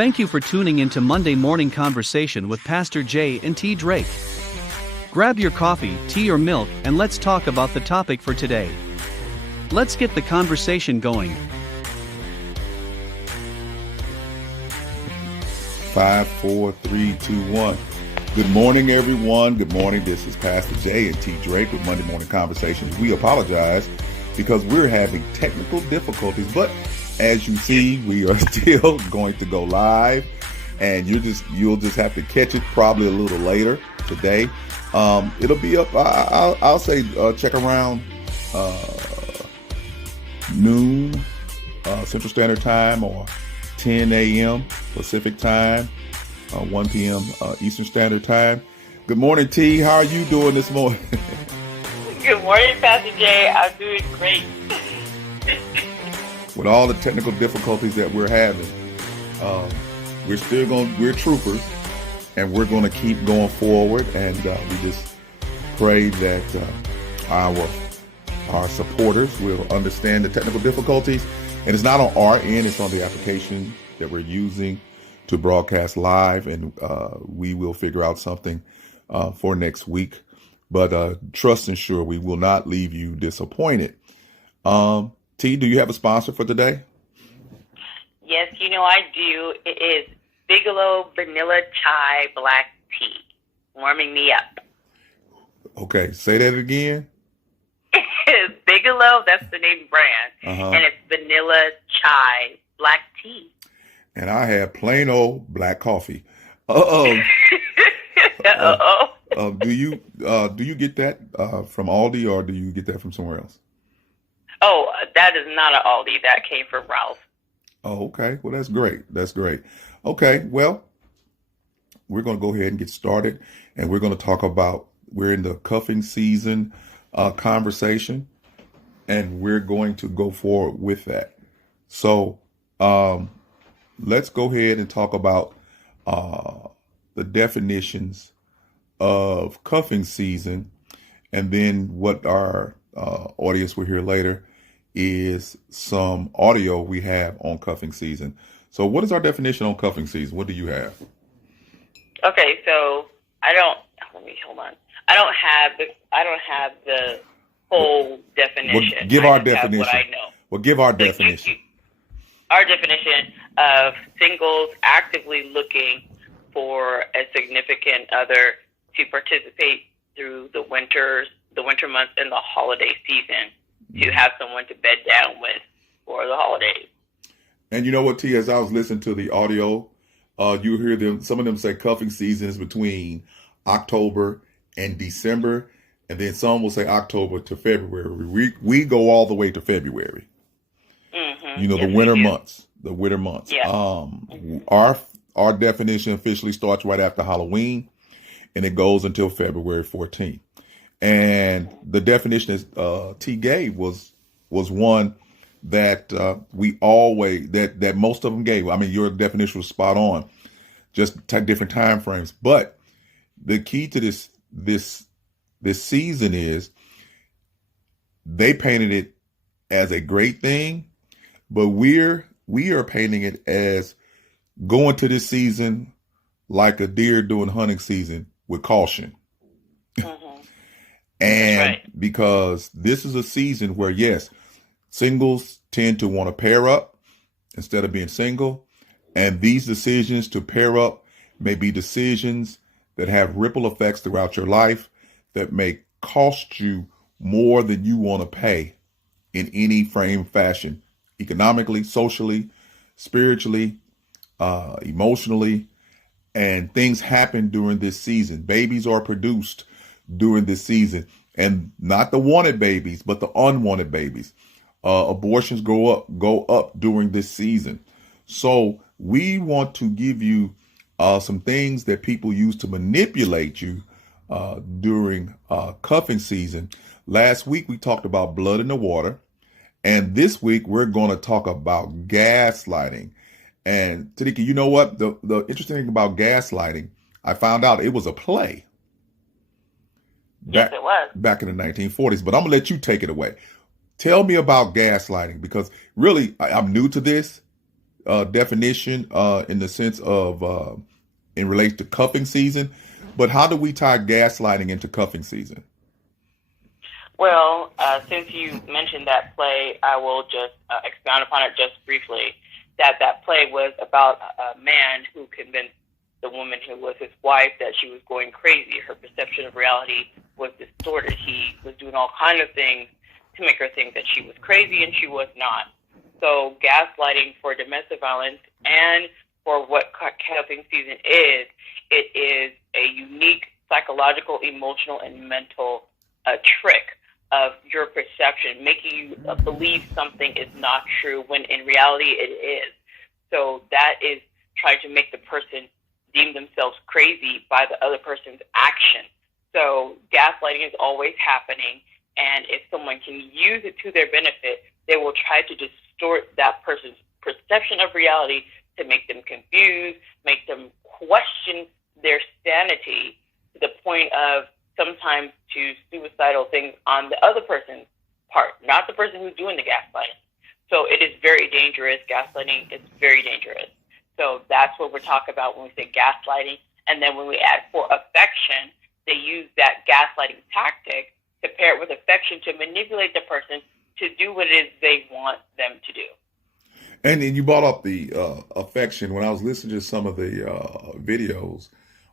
Thank you for tuning into Monday Morning Conversation with Pastor J and T. Drake. Grab your coffee, tea, or milk, and let's talk about the topic for today. Let's get the conversation going. 5, 4, 3, 2, 1. Good morning, everyone. Good morning. This is Pastor J and T. Drake with Monday Morning Conversations. We apologize because we're having technical difficulties, but as you see, we are still going to go live, and you'll just have to catch it probably a little later today. It'll be up. I'll say check around noon Central Standard Time or 10 a.m. Pacific Time, 1 p.m. Eastern Standard Time. Good morning, T. How are you doing this morning? Good morning, Pastor J. I'm doing great. With all the technical difficulties that we're having, we're troopers, and we're going to keep going forward. And we just pray that our supporters will understand the technical difficulties. And it's not on our end; it's on the application that we're using to broadcast live. And we will figure out something for next week. But trust and sure, we will not leave you disappointed. T, do you have a sponsor for today? Yes, I do. It is Bigelow Vanilla Chai Black Tea, warming me up. Okay, say that again. Bigelow, that's the name brand, and it's Vanilla Chai Black Tea. And I have plain old black coffee. Uh-oh. Do you get that from Aldi, or do you get that from somewhere else? Oh, that is not an Aldi. That came from Ralph. Oh, okay. Well, that's great. That's great. Okay. Well, we're going to go ahead and get started, and we're going to talk about, we're in the cuffing season conversation, and we're going to go forward with that. So let's go ahead and talk about the definitions of cuffing season, and then what our audience will hear later is some audio we have on cuffing season. So what is our definition on cuffing season? What do you have? Okay, so hold on. I don't have the whole definition. Well, give our definition. What I know. Well, give our definition. Our definition of singles actively looking for a significant other to participate through the winter months and the holiday season, to have someone to bed down with for the holidays. And you know what, T, as I was listening to the audio, you hear some of them say cuffing season is between October and December, and then some will say October to February. We go all the way to February. Mm-hmm. Yes, the winter months. Yeah. Our definition officially starts right after Halloween, and it goes until February 14th. And the definition that T gave was one that that most of them gave. I mean, your definition was spot on, just different time frames. But the key to this season is they painted it as a great thing, but we are painting it as going to this season like a deer during hunting season with caution. And right. Because this is a season where, yes, singles tend to want to pair up instead of being single. And these decisions to pair up may be decisions that have ripple effects throughout your life that may cost you more than you want to pay in any frame fashion, economically, socially, spiritually, emotionally. And things happen during this season. Babies are produced during this season, and not the wanted babies, but the unwanted babies. Abortions go up during this season. So we want to give you some things that people use to manipulate you during cuffing season. Last week we talked about blood in the water, and this week we're going to talk about gaslighting. And Tanika, you know what? The interesting thing about gaslighting, I found out it was a play. Yes, it was. Back in the 1940s. But I'm going to let you take it away. Tell me about gaslighting, because really I'm new to this. definition in the sense of in relation to cuffing season, but how do we tie gaslighting into cuffing season? Well, since you mentioned that play, I will just expound upon it just briefly. That play was about a man who convinced the woman who was his wife that she was going crazy. Her perception of reality was distorted. He was doing all kinds of things to make her think that she was crazy, and she was not. So gaslighting for domestic violence and for what cuffing season is, it is a unique psychological, emotional, and mental trick of your perception, making you believe something is not true when in reality it is. So that is trying to make the person deem themselves crazy by the other person's action. So gaslighting is always happening, and if someone can use it to their benefit, they will try to distort that person's perception of reality to make them confused, make them question their sanity to the point of sometimes to suicidal things on the other person's part, not the person who's doing the gaslighting. So it is very dangerous. Gaslighting is very dangerous. So that's what we're talking about when we say gaslighting. And then when we add for affection, they use that gaslighting tactic to pair it with affection to manipulate the person to do what it is they want them to do. And then you brought up the affection. When I was listening to some of the videos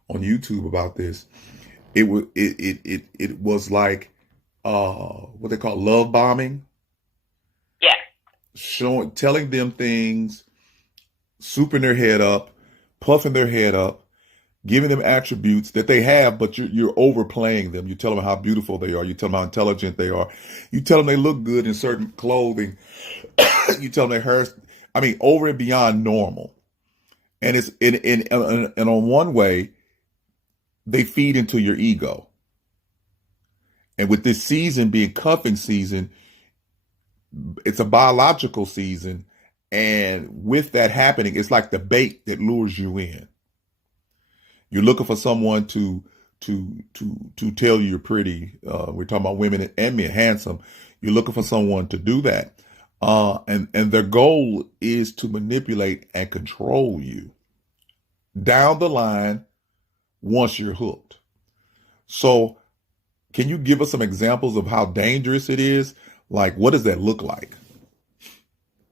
on YouTube about this, it was like what they call love bombing. Yeah. Telling them things, souping their head up, puffing their head up, giving them attributes that they have, but you're overplaying them. You tell them how beautiful they are. You tell them how intelligent they are. You tell them they look good in certain clothing. You tell them their hair, over and beyond normal. And it's and on one way, they feed into your ego. And with this season being cuffing season, it's a biological season. And with that happening, it's like the bait that lures you in. You're looking for someone to tell you you're pretty. We're talking about women and men, handsome. You're looking for someone to do that. And their goal is to manipulate and control you down the line once you're hooked. So can you give us some examples of how dangerous it is? Like, what does that look like?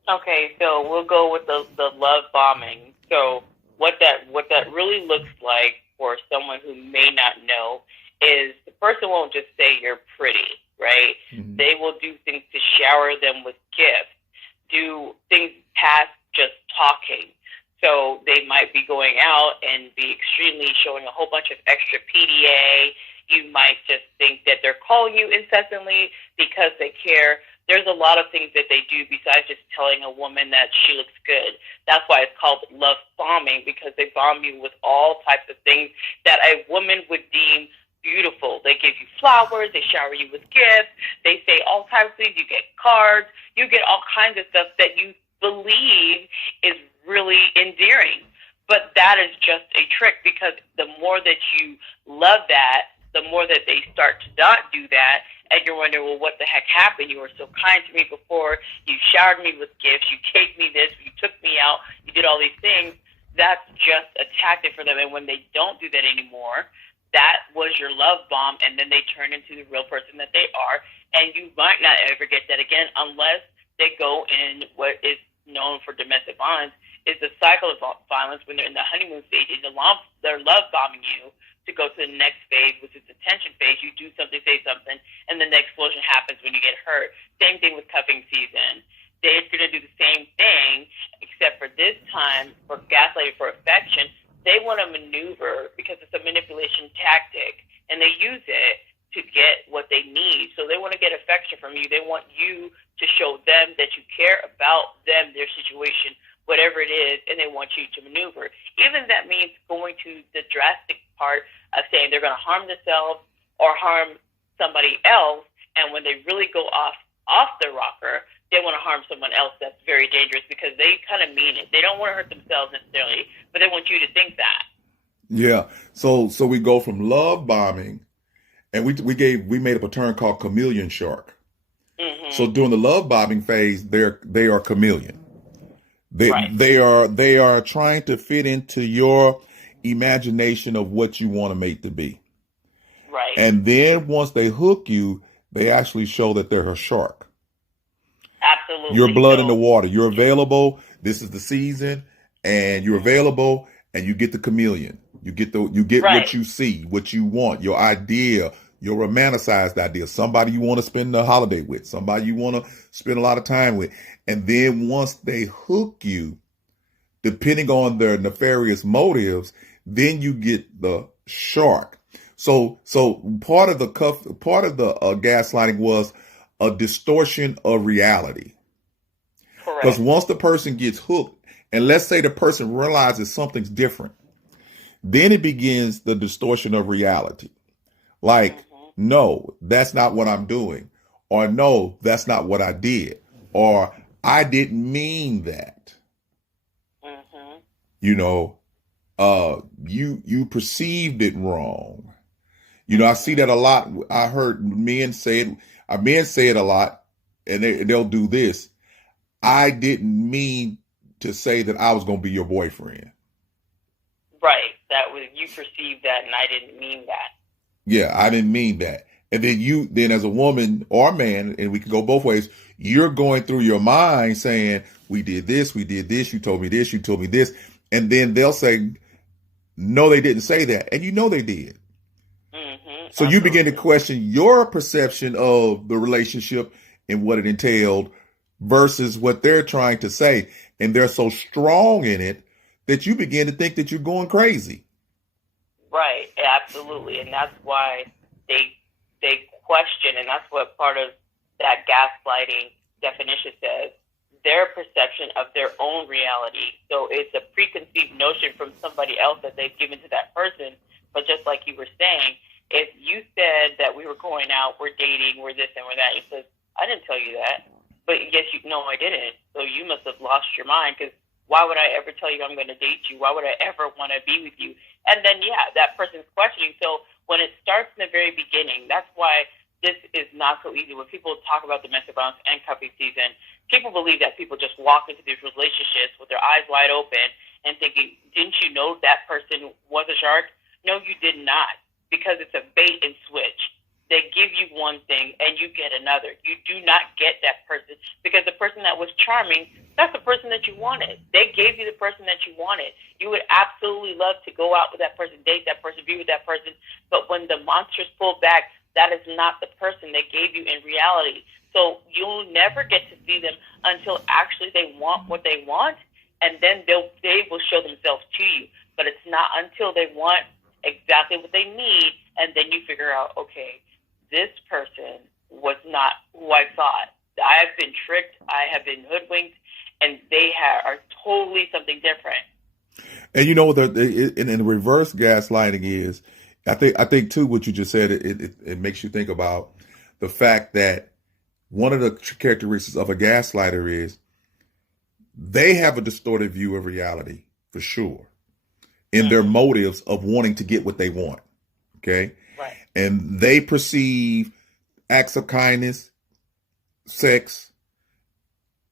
Okay, so we'll go with the love bombing. So what that really looks like for someone who may not know is the person won't just say you're pretty, right? Mm-hmm. They will do things to shower them with gifts, do things past just talking. So they might be going out and be extremely showing a whole bunch of extra PDA. You might just think that they're calling you incessantly because they care. There's a lot of things that they do besides just telling a woman that she looks good. That's why it's called love bombing, because they bomb you with all types of things that a woman would deem beautiful. They give you flowers, they shower you with gifts, they say all types of things, you get cards, you get all kinds of stuff that you believe is really endearing. But that is just a trick, because the more that you love that, the more that they start to not do that, and you're wondering, well, what the heck happened? You were so kind to me before. You showered me with gifts. You gave me this. You took me out. You did all these things. That's just a tactic for them. And when they don't do that anymore, that was your love bomb, and then they turn into the real person that they are. And you might not ever get that again unless they go in what is known for domestic violence, is the cycle of violence when they're in the honeymoon stage, and they're love bombing you to go to the next phase, which is the tension phase. You do something, say something, and then the explosion happens when you get hurt. Same thing with cuffing season. They're going to do the same thing, except for this time, for gaslighting for affection, they want to maneuver, because it's a manipulation tactic, and they use it to get what they need. So they want to get affection from you. They want you to show them that you care about them, their situation, whatever it is, and they want you to maneuver. Even if that means going to the drastic part of saying they're going to harm themselves or harm somebody else, and when they really go off the rocker, they want to harm someone else. That's very dangerous, because they kind of mean it. They don't want to hurt themselves necessarily, but they want you to think that. Yeah. So we go from love bombing, and we made up a term called chameleon shark. Mm-hmm. So during the love bombing phase, they are chameleon. Right. They are trying to fit into your imagination of what you want to make to be. Right. And then once they hook you, they actually show that they're a shark. Absolutely. Your blood in the So, water. You're available. This is the season, and you're available, and you get the chameleon. You get right. what you see, what you want, your idea, your romanticized idea, somebody you want to spend the holiday with, somebody you want to spend a lot of time with. And then once they hook you, depending on their nefarious motives, then you get the shark. So part of the gaslighting was a distortion of reality. Because Correct. once the person gets hooked, and let's say the person realizes something's different, then it begins the distortion of reality. Like, no, that's not what I'm doing. Or no, that's not what I did. Or I didn't mean that. You know, you perceived it wrong. You know, I see that a lot. I heard men say it a lot, and they'll do this. I didn't mean to say that I was going to be your boyfriend. Right. That was, you perceived that, and I didn't mean that. Yeah, I didn't mean that. And then as a woman or man, and we can go both ways, you're going through your mind saying, we did this, you told me this, you told me this. And then they'll say, no, they didn't say that. And you know they did. So Absolutely. you begin to question your perception of the relationship and what it entailed versus what they're trying to say. And they're so strong in it that you begin to think that you're going crazy. Right, absolutely. And that's why they question, and that's what part of that gaslighting definition says, their perception of their own reality. So it's a preconceived notion from somebody else that they've given to that person. But just like you were saying, if you said that we were going out, we're dating, we're this and we're that, you said, I didn't tell you that. But yes, no, I didn't. So you must have lost your mind, because why would I ever tell you I'm going to date you? Why would I ever want to be with you? And then, yeah, that person's questioning. So when it starts in the very beginning, that's why this is not so easy. When people talk about domestic violence and cuffing season, people believe that people just walk into these relationships with their eyes wide open and thinking, didn't you know that person was a shark? No, you did not, because it's a bait and switch. They give you one thing and you get another. You do not get that person, because the person that was charming, that's the person that you wanted. They gave you the person that you wanted. You would absolutely love to go out with that person, date that person, be with that person. But when the monsters pull back, that is not the person they gave you in reality. So you'll never get to see them until actually they want what they want, and then they will show themselves to you. But it's not until they want exactly what they need, and then you figure out, okay, this person was not who I thought. I have been tricked. I have been hoodwinked, and they are totally something different. And you know what? The reverse gaslighting is, I think too, what you just said, it makes you think about the fact that one of the characteristics of a gaslighter is they have a distorted view of reality, for sure, in their motives of wanting to get what they want. Okay. Right. And they perceive acts of kindness, sex,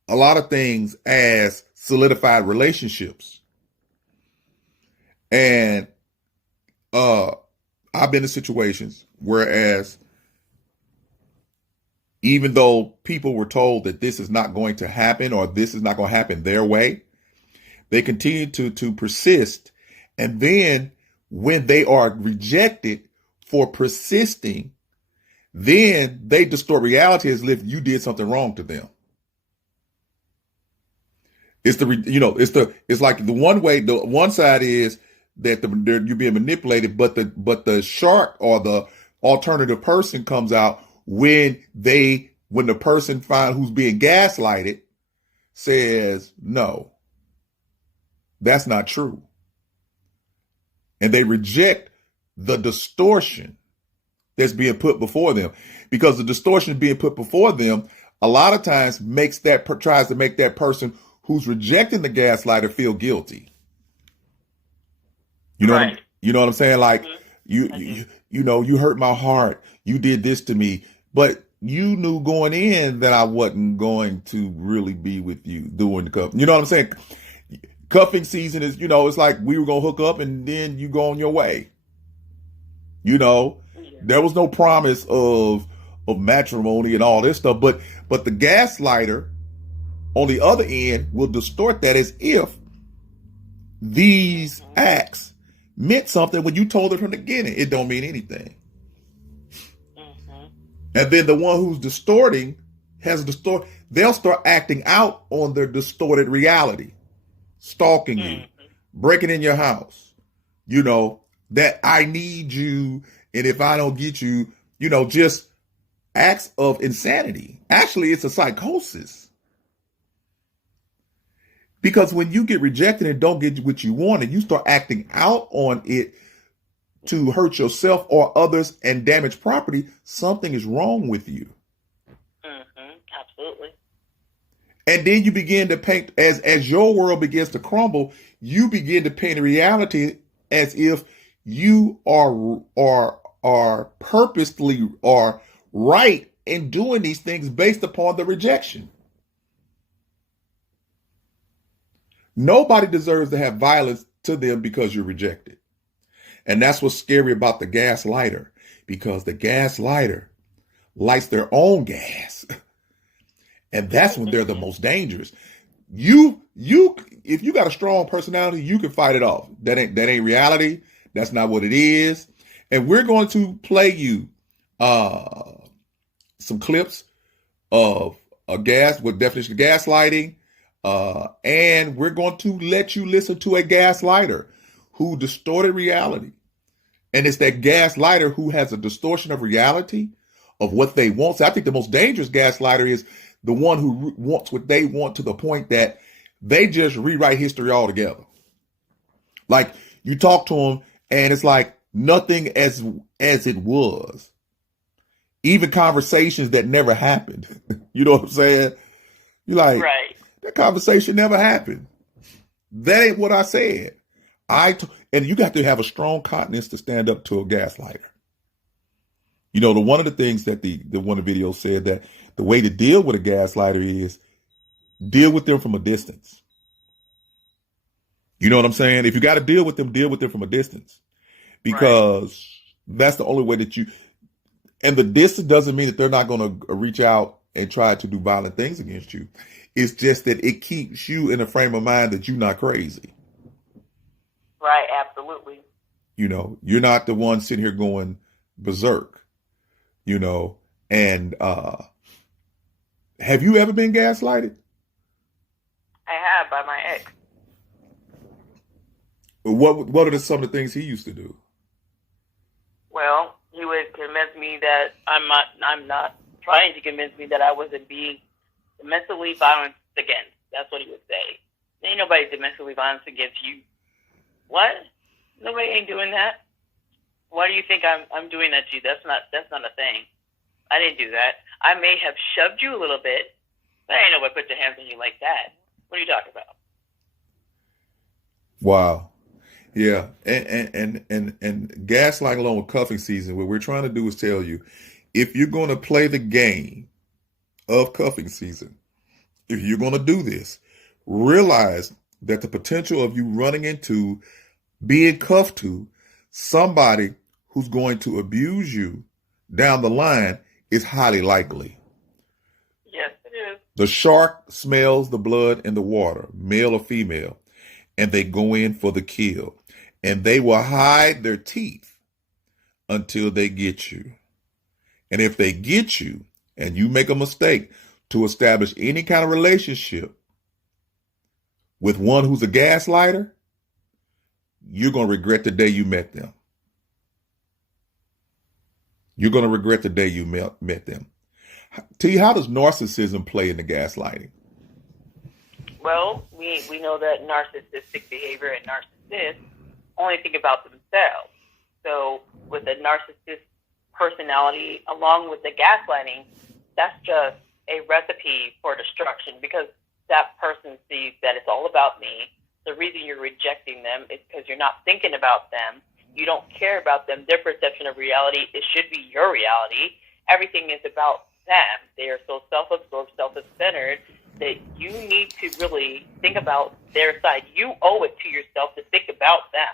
a lot of things as solidified relationships. And I've been in situations whereas even though people were told that this is not going to happen or this is not going to happen their way, they continue to persist. And then when they are rejected for persisting, then they distort reality as if you did something wrong to them. It's like the one way, the one side is that you're being manipulated, but the shark or the alternative person comes out when the person who's being gaslighted says, no, that's not true. And they reject the distortion that's being put before them, because the distortion being put before them a lot of times tries to make that person who's rejecting the gaslighter feel guilty. You know, right. You know what I'm saying? Like, you hurt my heart. You did this to me. But you knew going in that I wasn't going to really be with you doing the cuff. You know what I'm saying? Cuffing season is, it's like we were gonna hook up and then you go on your way. You know, there was no promise of matrimony and all this stuff, but the gaslighter on the other end will distort that as if these acts meant something when you told it from the beginning. It don't mean anything. And then the one who's distorting they'll start acting out on their distorted reality, stalking you, breaking in your house, that I need you. And if I don't get you, just acts of insanity. Actually, it's a psychosis. Because when you get rejected and don't get what you want and you start acting out on it to hurt yourself or others and damage property, something is wrong with you. Absolutely. And then you begin to paint, as your world begins to crumble, you begin to paint a reality as if you are purposely or right in doing these things based upon the rejection. Nobody deserves to have violence to them because you're rejected. And that's what's scary about the gaslighter, because the gaslighter lights their own gas. And that's when they're the most dangerous. If you got a strong personality, you can fight it off. That ain't reality. That's not what it is. And we're going to play you some clips of with definition of gaslighting. And we're going to let you listen to a gaslighter who distorted reality. And it's that gaslighter who has a distortion of reality of what they want. So I think the most dangerous gaslighter is the one who wants what they want to the point that they just rewrite history altogether. Like you talk to them and it's like nothing as it was. Even conversations that never happened. You know what I'm saying? You're like, right. That conversation never happened. That ain't what I said. And you got to have a strong continence to stand up to a gaslighter. One of the things that the one of the videos said that the way to deal with a gaslighter is deal with them from a distance. You know what I'm saying? If you got to deal with them from a distance, because that's the only way that and the distance doesn't mean that they're not going to reach out and try to do violent things against you. It's just that it keeps you in a frame of mind that you're not crazy. Right, absolutely. You're not the one sitting here going berserk, and have you ever been gaslighted? I have, by my ex. What are some of the things he used to do? Well, he would convince me that I'm not trying to convince me that I wasn't being domestically violence against. That's what he would say. Ain't nobody domestically violence against you. What? Nobody ain't doing that. Why do you think I'm doing that to you? That's not a thing. I didn't do that. I may have shoved you a little bit, but ain't nobody put their hands on you like that. What are you talking about? Wow. Yeah. And gaslighting along with cuffing season, what we're trying to do is tell you, if you're going to play the game of cuffing season, if you're going to do this, realize that the potential of you running into being cuffed to somebody who's going to abuse you down the line is highly likely. Yes, it is. The shark smells the blood in the water, male or female, and they go in for the kill. And they will hide their teeth until they get you. And if they get you and you make a mistake to establish any kind of relationship with one who's a gaslighter, you're going to regret the day you met them. You're going to regret the day you met them. T, how does narcissism play in the gaslighting? Well, we know that narcissistic behavior and narcissists only think about themselves. So with a narcissist personality, along with the gaslighting, that's just a recipe for destruction, because that person sees that it's all about me. The reason you're rejecting them is because you're not thinking about them. You don't care about them. Their perception of reality, it should be your reality. Everything is about them. They are so self-absorbed, self-centered that you need to really think about their side. You owe it to yourself to think about them.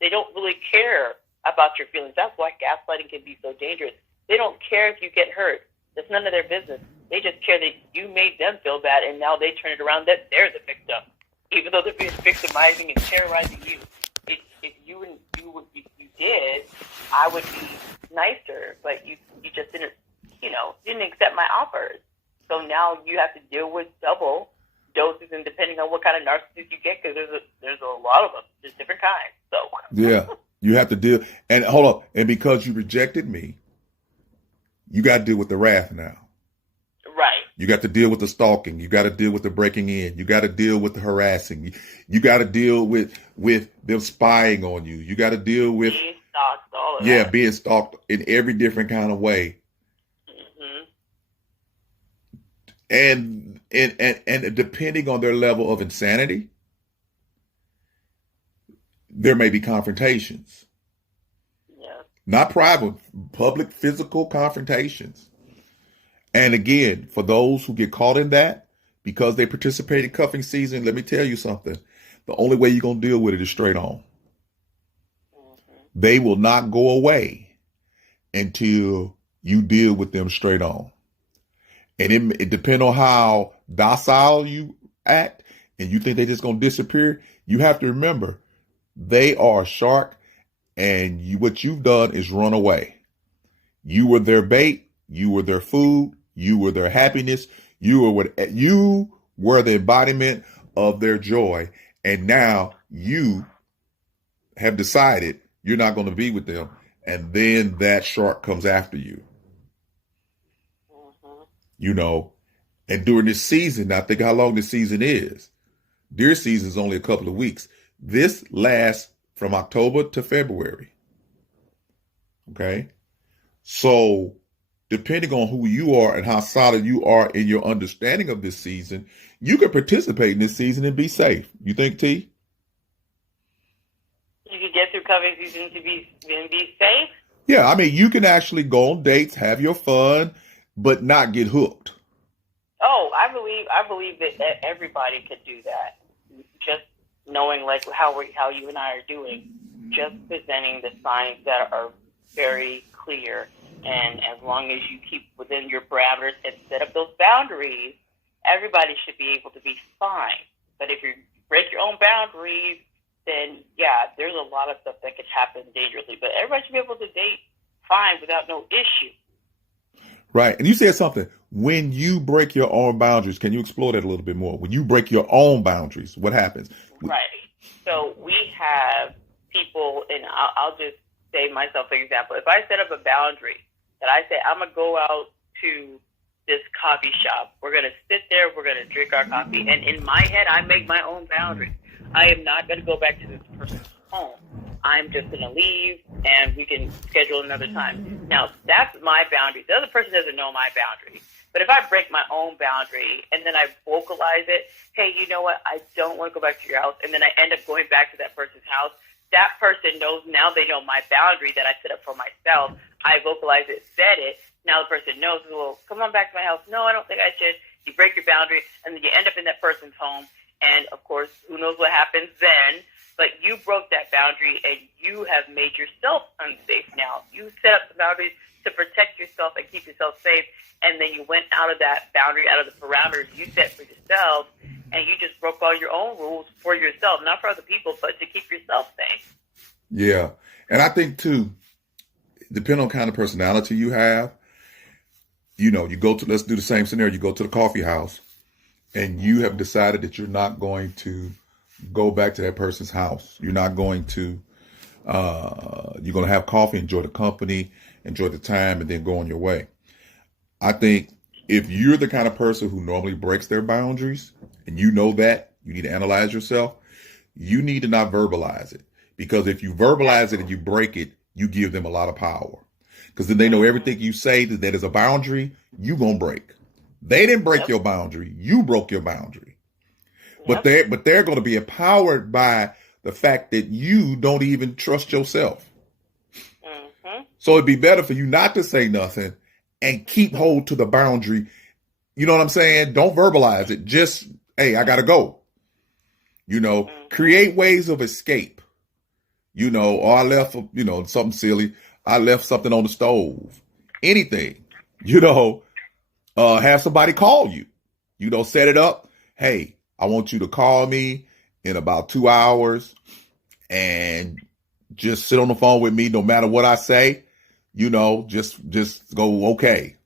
They don't really care about your feelings. That's why gaslighting can be so dangerous. They don't care if you get hurt. That's none of their business. They just care that you made them feel bad, and now they turn it around that they're the victim, even though they're being victimizing and terrorizing you. If you did, I would be nicer, but you just didn't accept my offers. So now you have to deal with double doses, and depending on what kind of narcissist you get, because there's a lot of them, there's different kinds. So yeah, you have to deal. And hold on, and because you rejected me, you got to deal with the wrath now. Right. You got to deal with the stalking. You got to deal with the breaking in. You got to deal with the harassing. You got to deal with them spying on you. You got to deal with being stalked, all of that. being stalked in every different kind of way. Mm-hmm. And depending on their level of insanity, there may be confrontations. Yeah. Not private, public, physical confrontations. And again, for those who get caught in that, because they participate in cuffing season, let me tell you something. The only way you're going to deal with it is straight on. Mm-hmm. They will not go away until you deal with them straight on. And it depends on how docile you act and you think they're just going to disappear. You have to remember, they are a shark, and what you've done is run away. You were their bait. You were their food. You were their happiness. You were the embodiment of their joy. And now you have decided you're not going to be with them. And then that shark comes after you. And during this season, now think how long this season is. Deer season is only a couple of weeks. This lasts from October to February. Okay. So depending on who you are and how solid you are in your understanding of this season, you can participate in this season and be safe. You think, T? You can get through cuffing season to be safe? Yeah, I mean, you can actually go on dates, have your fun, but not get hooked. Oh, I believe that everybody could do that. Just knowing like how you and I are doing, just presenting the signs that are very clear, and as long as you keep within your parameters and set up those boundaries, everybody should be able to be fine. But if you break your own boundaries, then yeah, there's a lot of stuff that could happen dangerously. But everybody should be able to date fine without no issue. Right. And you said something. When you break your own boundaries, can you explore that a little bit more? When you break your own boundaries, what happens? Right. So we have people, and I'll just say myself, for example, if I set up a boundary that I say, I'm going to go out to this coffee shop. We're going to sit there. We're going to drink our coffee. And in my head, I make my own boundaries. I am not going to go back to this person's home. I'm just going to leave, and we can schedule another time. Now, that's my boundary. The other person doesn't know my boundary. But if I break my own boundary and then I vocalize it, hey, you know what? I don't want to go back to your house. And then I end up going back to that person's house. That person knows, now they know my boundary that I set up for myself. I vocalize it, said it. Now the person knows, well, come on back to my house. No, I don't think I should. You break your boundary, and then you end up in that person's home. And, of course, who knows what happens then. But you broke that boundary, and you have made yourself unsafe now. You set up the boundaries to protect yourself and keep yourself safe, and then you went out of that boundary, out of the parameters you set for yourself, and you just broke all your own rules for yourself, not for other people, but to keep yourself safe. Yeah. And I think, too, depending on kind of personality you have, you go to, let's do the same scenario. You go to the coffee house, and you have decided that you're not going to go back to that person's house. You're not going to, you're going to have coffee, enjoy the company, enjoy the time, and then go on your way. I think if you're the kind of person who normally breaks their boundaries, and you know that, you need to analyze yourself. You need to not verbalize it. Because if you verbalize it and you break it, you give them a lot of power. Because then they know everything you say that is a boundary, you going to break. They didn't break your boundary. You broke your boundary. But they're going to be empowered by the fact that you don't even trust yourself. Mm-hmm. So it'd be better for you not to say nothing and keep hold to the boundary. You know what I'm saying? Don't verbalize it. Just, hey, I gotta go. Create ways of escape. Or I left, something silly. I left something on the stove. Anything. Have somebody call you. Set it up. Hey, I want you to call me in about 2 hours and just sit on the phone with me no matter what I say. Just go, okay.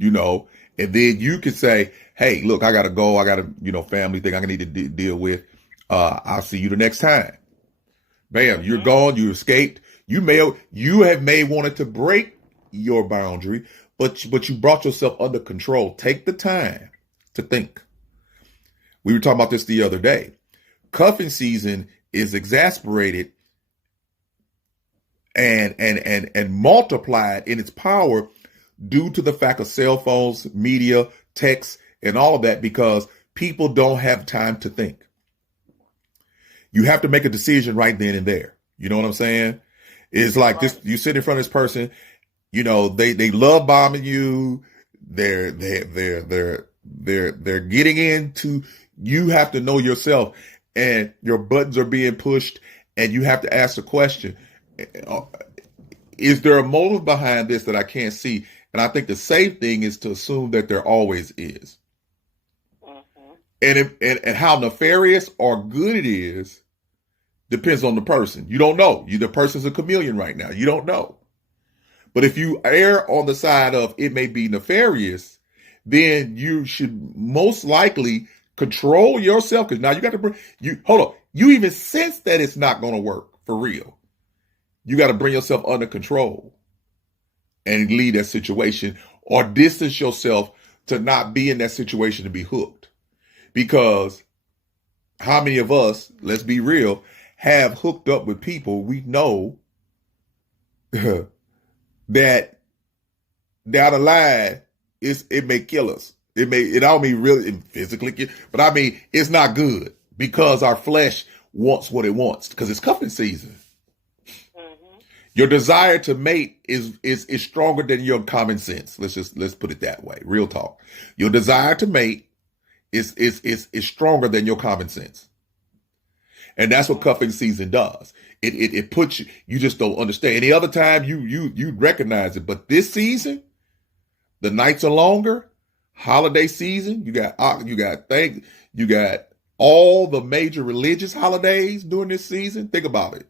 And then you can say, hey, look, I gotta go. I got a, family thing I need to deal with. I'll see you the next time. Bam, you're gone. You escaped. You have wanted to break your boundary, but you brought yourself under control. Take the time to think. We were talking about this the other day. Cuffing season is exasperated and multiplied in its power due to the fact of cell phones, media, text, and all of that, because people don't have time to think. You have to make a decision right then and there. You know what I'm saying? It's like this: you sit in front of this person, they love bombing you. They're getting into. You have to know yourself, and your buttons are being pushed, and you have to ask the question: is there a motive behind this that I can't see? And I think the safe thing is to assume that there always is. And how nefarious or good it is depends on the person. You don't know. The person's a chameleon right now. You don't know. But if you err on the side of it may be nefarious, then you should most likely control yourself. Because now you got to hold on. You even sense that it's not going to work for real. You got to bring yourself under control and leave that situation, or distance yourself to not be in that situation to be hooked. Because how many of us, let's be real, have hooked up with people we know that down the line it may kill us. It don't mean really physically, but I mean it's not good because our flesh wants what it wants because it's cuffing season. Your desire to mate is stronger than your common sense. Let's put it that way. Real talk. Your desire to mate is stronger than your common sense. And that's what cuffing season does. It puts you just don't understand. Any other time you recognize it, but this season, the nights are longer. Holiday season, you got all the major religious holidays during this season. Think about it.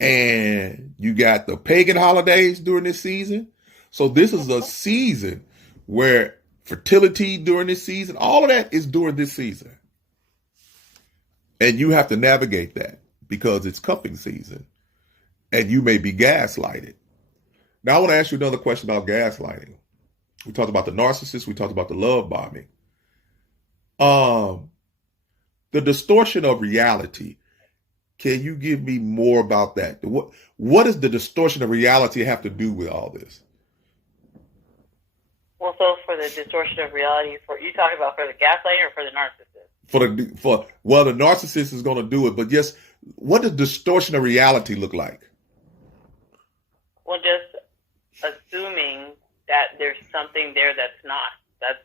And you got the pagan holidays during this season. So this is a season where fertility during this season, all of that is during this season. And you have to navigate that because it's cuffing season and you may be gaslighted. Now I want to ask you another question about gaslighting. We talked about the narcissist. We talked about the love bombing. The distortion of reality. Can you give me more about that? What does the distortion of reality have to do with all this? Well, so for the distortion of reality, you talking about for the gaslighting or for the narcissist? The narcissist is going to do it, but yes, what does distortion of reality look like? Well, just assuming that there's something there that's not. That's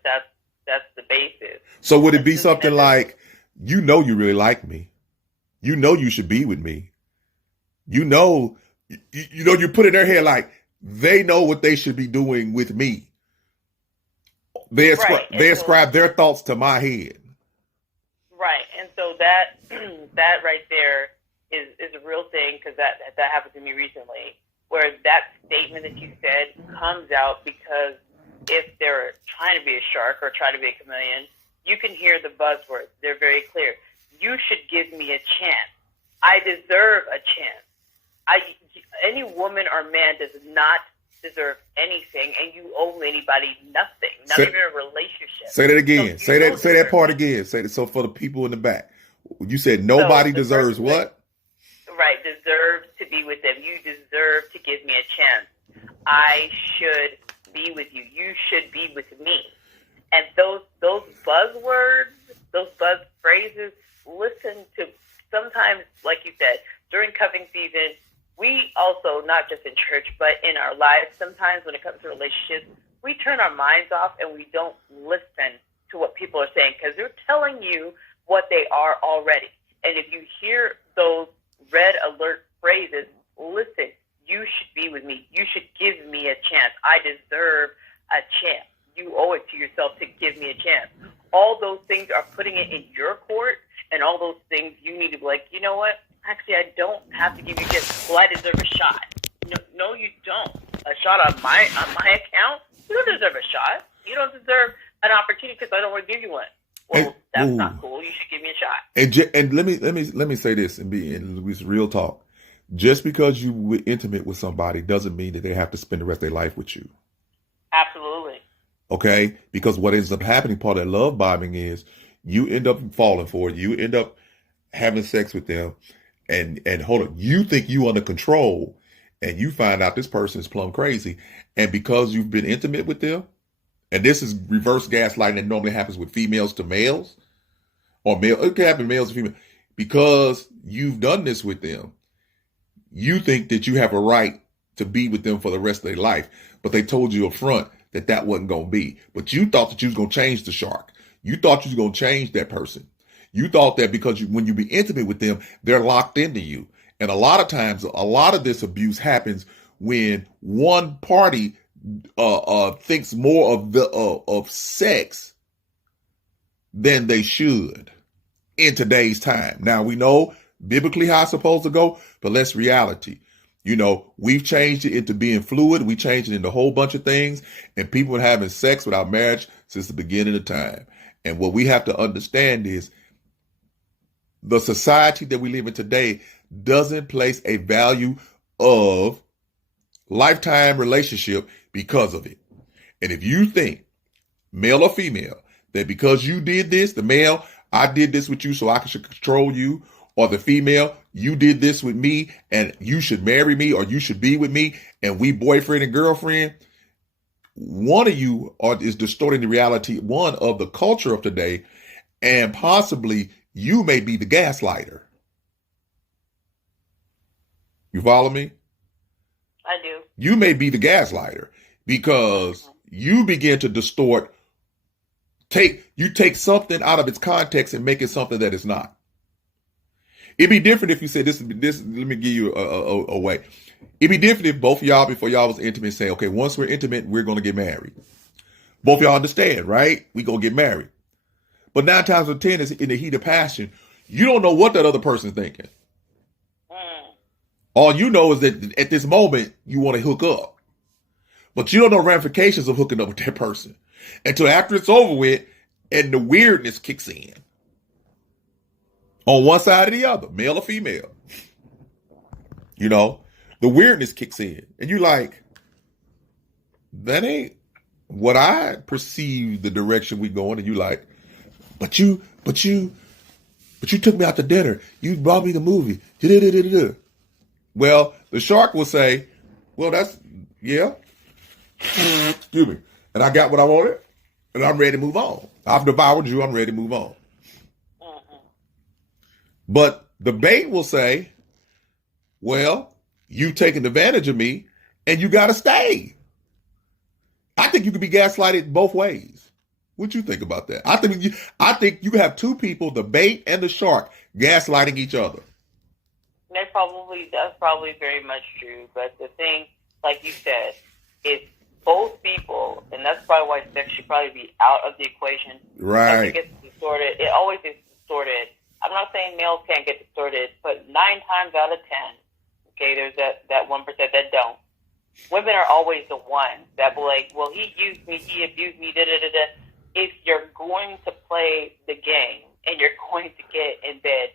the basis. So would it be something like, you really like me? You know you should be with me. You put in their head like they know what they should be doing with me. They ascribe their thoughts to my head. Right, and so that right there is a real thing because that happened to me recently, where that statement that you said comes out because if they're trying to be a shark or trying to be a chameleon, you can hear the buzzwords. They're very clear. You should give me a chance. I deserve a chance. Any woman or man does not deserve anything, and you owe anybody nothing, not even a relationship. Say that again. Say that part again. Say that. So for the people in the back, you said nobody deserves what? Right, deserves to be with them. You deserve to give me a chance. I should be with you. You should be with me. And those buzzwords, those buzz phrases, listen to sometimes, like you said, during cuffing season, we also, not just in church, but in our lives, sometimes when it comes to relationships, we turn our minds off and we don't listen to what people are saying because they're telling you what they are already. And if you hear those red alert phrases, listen, you should be with me. You should give me a chance. I deserve a chance. You owe it to yourself to give me a chance. All those things are putting it in your court, and all those things you need to be like, you know what? Actually, I don't have to give you a chance. Well, I deserve a shot. No, you don't. A shot on my account? You don't deserve a shot. You don't deserve an opportunity because I don't want to give you one. Well, that's not cool. You should give me a shot. And let me say this and with real talk. Just because you were intimate with somebody doesn't mean that they have to spend the rest of their life with you. Absolutely. Okay? Because what ends up happening, part of that love bombing, is you end up falling for it. You end up having sex with them, and hold on, you think you under control, and you find out this person is plumb crazy, and because you've been intimate with them, and this is reverse gaslighting that normally happens with females to males, or male, it can happen males to females, because you've done this with them. You think that you have a right to be with them for the rest of their life, but they told you up front that that wasn't going to be. But you thought that you was going to change the shark. You thought you was going to change that person. You thought that because when you be intimate with them, they're locked into you. And a lot of times, a lot of this abuse happens when one party thinks more of sex than they should in today's time. Now we know biblically how it's supposed to go, but let's reality. We've changed it into being fluid. We changed it into a whole bunch of things, and people are having sex without marriage since the beginning of time. And what we have to understand is the society that we live in today doesn't place a value of lifetime relationship because of it. And if you think, male or female, that because you did this, the male, I did this with you so I should control you, or the female, you did this with me and you should marry me or you should be with me and we boyfriend and girlfriend, one of you is distorting the reality, one, of the culture of today, and possibly you may be the gaslighter. You follow me? I do. You may be the gaslighter because you begin to distort, you take something out of its context and make it something that it's not. It'd be different if you said this. Let me give you a way. It'd be different if both of y'all, before y'all was intimate, say, okay, once we're intimate, we're going to get married. Both of y'all understand, right? We going to get married. But 9 times out of 10, it's in the heat of passion. You don't know what that other person's thinking. All you know is that at this moment, you want to hook up. But you don't know ramifications of hooking up with that person until after it's over with and the weirdness kicks in. On one side or the other, male or female. The weirdness kicks in. And you're like, that ain't what I perceive the direction we going. And you like, but you took me out to dinner. You brought me the movie. Well, the shark will say, well, yeah. Excuse me. And I got what I wanted. And I'm ready to move on. I've devoured you. I'm ready to move on. But the bait will say, well, you've taken advantage of me and you got to stay. I think you could be gaslighted both ways. What you think about that? I think you have two people, the bait and the shark, gaslighting each other. That's probably very much true. But the thing, like you said, is both people, and that's probably why sex should probably be out of the equation. Right. It gets distorted. It always is distorted. I'm not saying males can't get distorted, but 9 times out of 10, okay, there's that 1% that don't. Women are always the ones that will like, well, he used me, he abused me, da-da-da-da. If you're going to play the game and you're going to get in bed,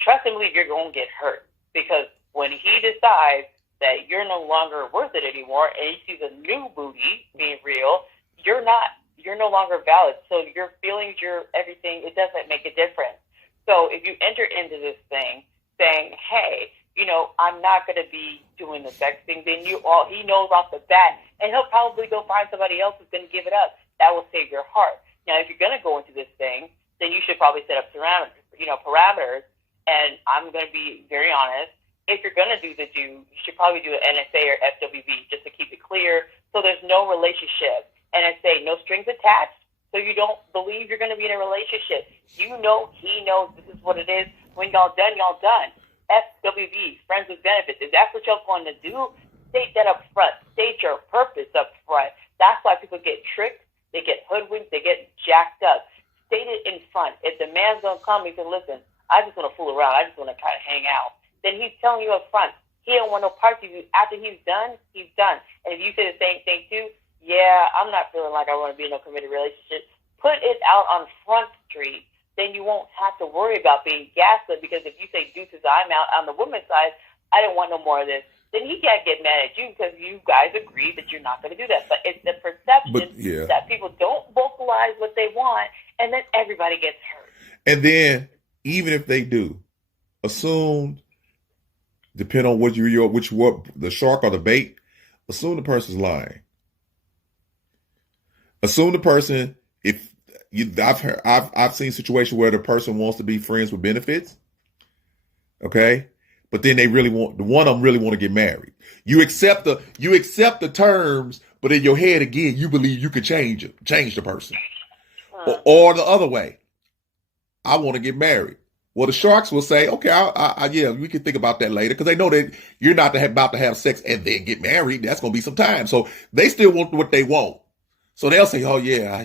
trust and believe you're going to get hurt. Because when he decides that you're no longer worth it anymore and he sees a new booty being real, you're no longer valid. So your feelings, your everything, it doesn't make a difference. So if you enter into this thing saying, hey, I'm not going to be doing the sex thing, then he knows off the bat, and he'll probably go find somebody else who's going to give it up. That will save your heart. Now, if you're going to go into this thing, then you should probably set up parameters. And I'm going to be very honest. if you're going to do the do, you should probably do an NSA or FWB just to keep it clear so there's no relationship. NSA, no strings attached, so you don't believe you're going to be in a relationship. You know, he knows this is what it is. When y'all done, y'all done. FWB, friends with benefits. If that's what y'all going to do, state that up front. State your purpose up front. That's why people get tricked, they get hoodwinked, they get jacked up. State it in front. If the man's going to come, he said, listen, I just want to fool around. I just want to kind of hang out. Then he's telling you up front, he don't want no part of you. After he's done, he's done. And if you say the same thing too, yeah, I'm not feeling like I want to be in a committed relationship, put it out on Front Street. Then you won't have to worry about being gaslit, because if you say deuces, I'm out on the woman's side, I don't want no more of this, then he can't get mad at you because you guys agree that you're not going to do that. But it's the perception that people don't vocalize what they want, and then everybody gets hurt. And then, even if they do, assume, depending on what the shark or the bait, assume the person's lying. Assume the person, I've seen situations where the person wants to be friends with benefits, okay, but then they really want to get married. You accept the terms, but in your head again, you believe you could change the person, or the other way. I want to get married. Well, the sharks will say, okay, yeah, we can think about that later, because they know that you're not about to have sex and then get married. That's going to be some time, so they still want what they want. So they'll say, oh, yeah.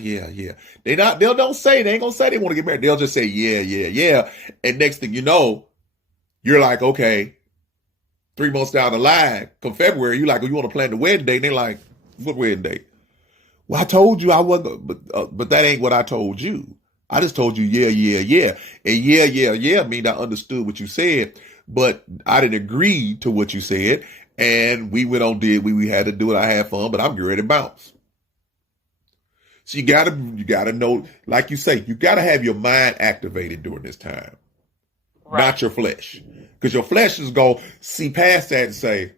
They don't say, they ain't going to say they want to get married. They'll just say, yeah. And next thing you know, you're like, okay, 3 months down the line, come February, you're like, oh, you want to plan the wedding date? And they're like, what wedding date? Well, I told you I wasn't, but that ain't what I told you. I just told you, yeah. And yeah mean I understood what you said, but I didn't agree to what you said. And we went on, we had to do it. I had fun, but I'm ready to bounce. So you gotta know, like you say, you gotta have your mind activated during this time, right, not your flesh, because your flesh is gonna see past that and say,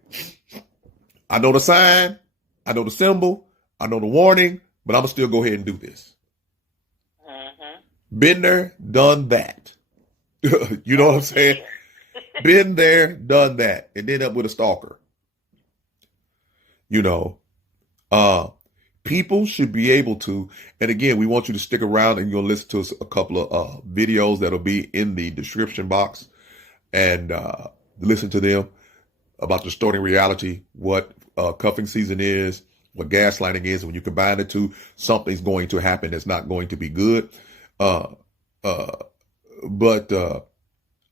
I know the sign, I know the symbol, I know the warning, but I'm gonna still go ahead and do this. Been there, done that. You know what I'm saying? Been there, done that, and end up with a stalker. You know, people should be able to, and again, we want you to stick around and you'll listen to a couple of videos that'll be in the description box, and listen to them about distorting reality, what cuffing season is, what gaslighting is. When you combine the two, something's going to happen that's not going to be good. But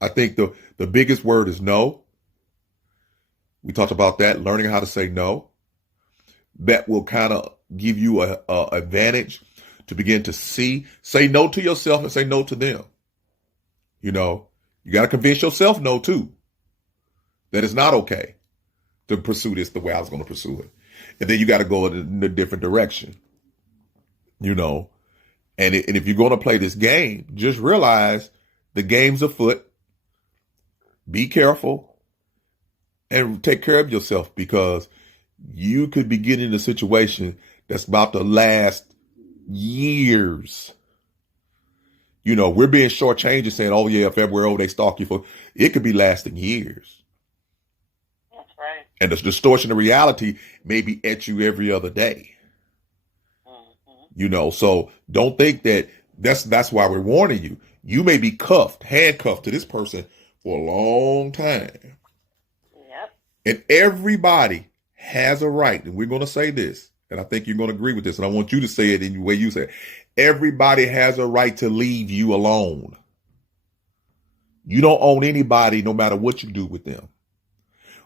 I think the biggest word is no. We talked about that, learning how to say no. That will kind of give you a advantage to begin to say no to yourself and say no to them. You know, you got to convince yourself no too, that it's not okay to pursue this the way I was going to pursue it. And then you got to go in a different direction, you know. And if you're going to play this game, just realize the game's afoot. Be careful and take care of yourself, because you could be getting in a situation that's about to last years. You know, we're being shortchanged and saying, oh yeah, February, they stalk you for, it could be lasting years. That's right. And the distortion of reality may be at you every other day. You know, so don't think that's why we're warning you. You may be handcuffed to this person for a long time. Yep. And everybody has a right, and we're going to say this, and I think you're going to agree with this, and I want you to say it in the way you say it. Everybody has a right to leave you alone. You don't own anybody, no matter what you do with them.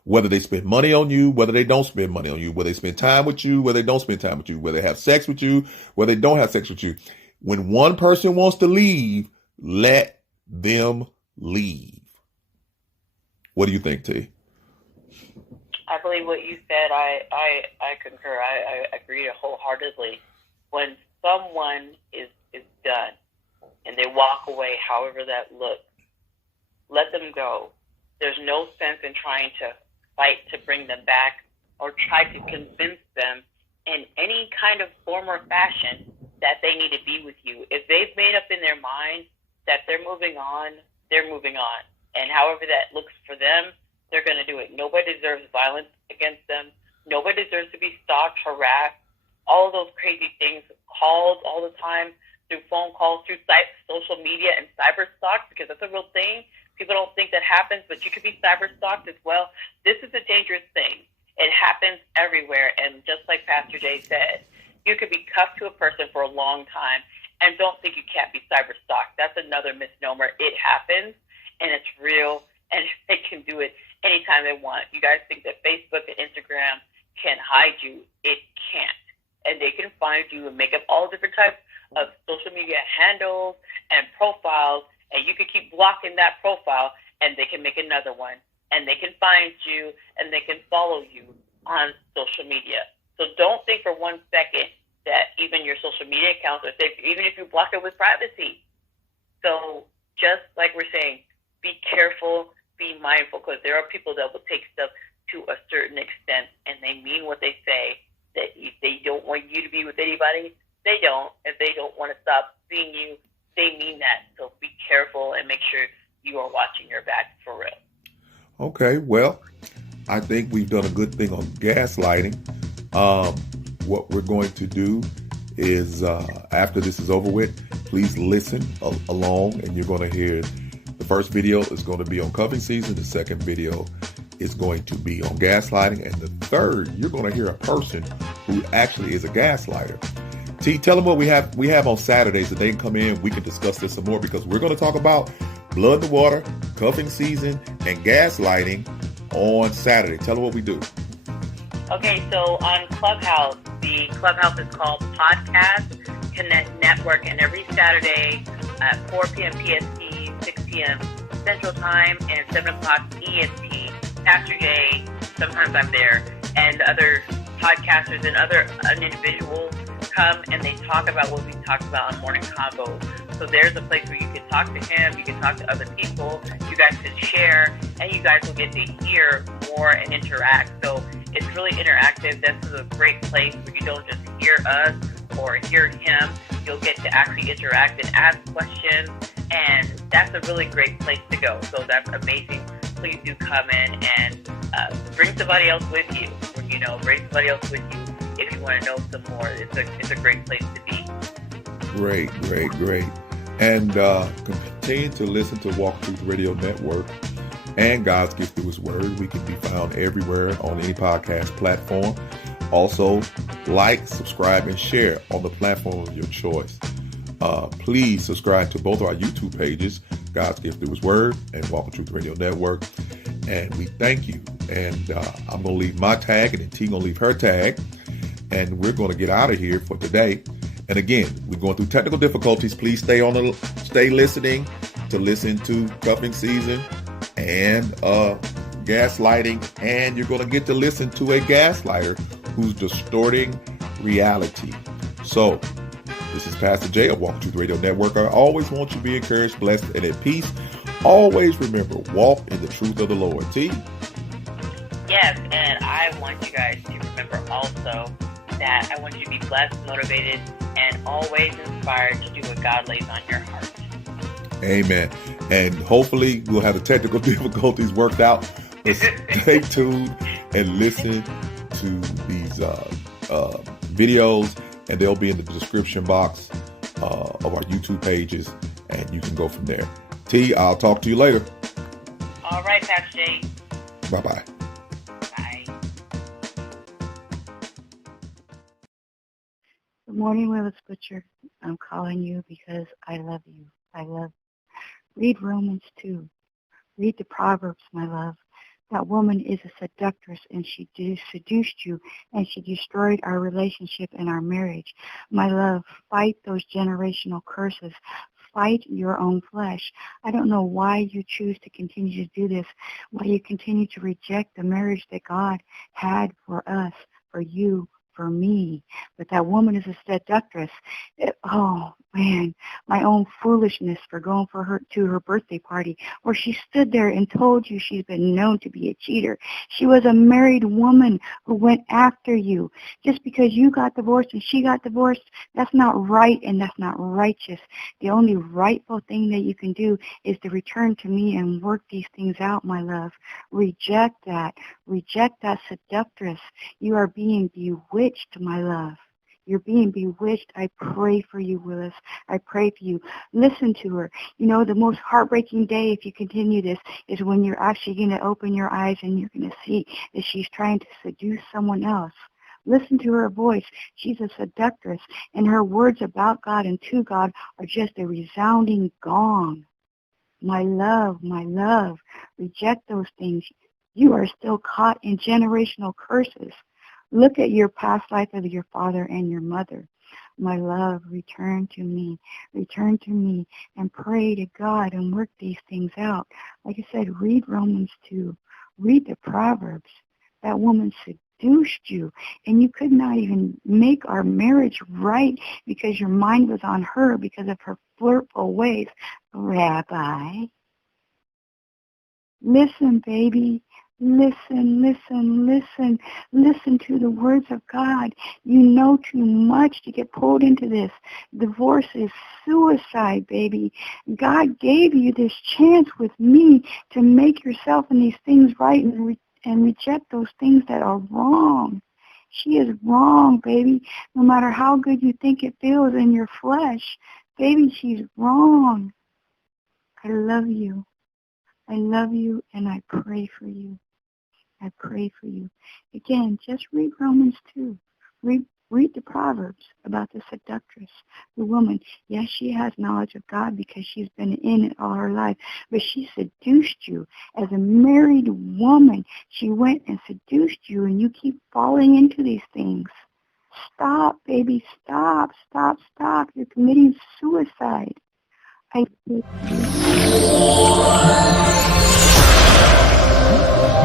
Whether they spend money on you, whether they don't spend money on you, whether they spend time with you, whether they don't spend time with you, whether they have sex with you, whether they don't have sex with you. When one person wants to leave, let them leave. What do you think, T? I believe what you said. I concur. I agree wholeheartedly. When someone is done and they walk away, however that looks, let them go. There's no sense in trying to fight to bring them back or try to convince them in any kind of form or fashion that they need to be with you. If they've made up in their mind that they're moving on, they're moving on. And however that looks for them, they're going to do it. Nobody deserves violence against them. Nobody deserves to be stalked, harassed, all of those crazy things, calls all the time, through phone calls, through social media, and cyber stalk, because that's a real thing. People don't think that happens, but you could be cyber stalked as well. This is a dangerous thing. It happens everywhere, and just like Pastor Jay said, you could be cuffed to a person for a long time and don't think you can't be cyber stalked. That's another misnomer. It happens, and it's real, and they can do it anytime they want. You guys think that Facebook and Instagram can hide you. It can't. And they can find you and make up all different types of social media handles and profiles, and you can keep blocking that profile, and they can make another one, and they can find you, and they can follow you on social media. So don't think for 1 second that even your social media accounts are safe, even if you block it with privacy. So just like we're saying, be careful, be mindful, because there are people that will take stuff to a certain extent, and they mean what they say. That if they don't want you to be with anybody, they don't. If they don't want to stop seeing you, they mean that. So be careful and make sure you are watching your back for real. Okay, well, I think we've done a good thing on gaslighting. What we're going to do is, after this is over with, please listen along, and you're going to hear the first video is going to be on cuffing season. The second video is going to be on gaslighting. And the third, you're going to hear a person who actually is a gaslighter. T, tell them what we have on Saturdays that they can come in. We can discuss this some more, because we're going to talk about blood in the water, cuffing season, and gaslighting on Saturday. Tell them what we do. Okay, so on Clubhouse, the Clubhouse is called Podcast Connect Network, and every Saturday at 4 p.m. PST, 6 p.m. Central Time, and 7 o'clock EST, Pastor Jay, sometimes I'm there, and other podcasters and other individuals come and they talk about what we talked about on Morning Convo. So there's a place where you can talk to him, you can talk to other people, you guys can share, and you guys will get to hear more and interact. So it's really interactive. This is a great place where you don't just hear us or hear him. You'll get to actually interact and ask questions, and that's a really great place to go. So that's amazing. Please do come in and bring somebody else with you. Bring somebody else with you if you want to know some more. It's a great place to be. Great. And continue to listen to Walk Truth Radio Network and God's Gift Through His Word. We can be found everywhere on any podcast platform. Also, like, subscribe, and share on the platform of your choice. Please subscribe to both our YouTube pages, God's Gift Through His Word and Walk Truth Radio Network. And we thank you. And I'm going to leave my tag, and then T going to leave her tag. And we're going to get out of here for today. And again, we're going through technical difficulties. Please stay listening to cuffing season and gaslighting. And you're going to get to listen to a gaslighter who's distorting reality. So this is Pastor Jay of Walk Truth Radio Network. I always want you to be encouraged, blessed, and at peace. Always remember, walk in the truth of the Lord. T? Yes, and I want you guys to remember also that I want you to be blessed, motivated, and always inspired to do what God lays on your heart. Amen. And hopefully we'll have the technical difficulties worked out. But stay tuned and listen to these videos, and they'll be in the description box of our YouTube pages, and you can go from there. T, I'll talk to you later. All right, Pastor Jay. Bye-bye. Bye. Good morning, Willis Butcher. I'm calling you because I love you. Read Romans 2. Read the Proverbs, my love. That woman is a seductress, and she seduced you, and she destroyed our relationship and our marriage. My love, fight those generational curses. Fight your own flesh. I don't know why you choose to continue to do this, why you continue to reject the marriage that God had for us, for you, for me. But that woman is a seductress. man, my own foolishness for going to her birthday party, where she stood there and told you she's been known to be a cheater. She was a married woman who went after you. Just because you got divorced and she got divorced, that's not right and that's not righteous. The only rightful thing that you can do is to return to me and work these things out, my love. Reject that. Reject that seductress. You are being bewitched, my love. You're being bewitched. I pray for you, Willis. I pray for you. Listen to her. You know, the most heartbreaking day, if you continue this, is when you're actually going to open your eyes and you're going to see that she's trying to seduce someone else. Listen to her voice. She's a seductress, and her words about God and to God are just a resounding gong. My love, reject those things. You are still caught in generational curses. Look at your past life of your father and your mother. My love, return to me, and pray to God and work these things out. Like I said, read Romans 2, read the Proverbs. That woman seduced you, and you could not even make our marriage right because your mind was on her because of her flirtful ways. Rabbi, listen, baby. Listen to the words of God. You know too much to get pulled into this. Divorce is suicide, baby. God gave you this chance with me to make yourself and these things right and reject those things that are wrong. She is wrong, baby. No matter how good you think it feels in your flesh, baby, she's wrong. I love you. I love you, and I pray for you. I pray for you. Again, just read Romans 2. Read the Proverbs about the seductress, the woman. Yes, she has knowledge of God because she's been in it all her life, but she seduced you. As a married woman, she went and seduced you, and you keep falling into these things. Stop, baby. Stop. You're committing suicide. I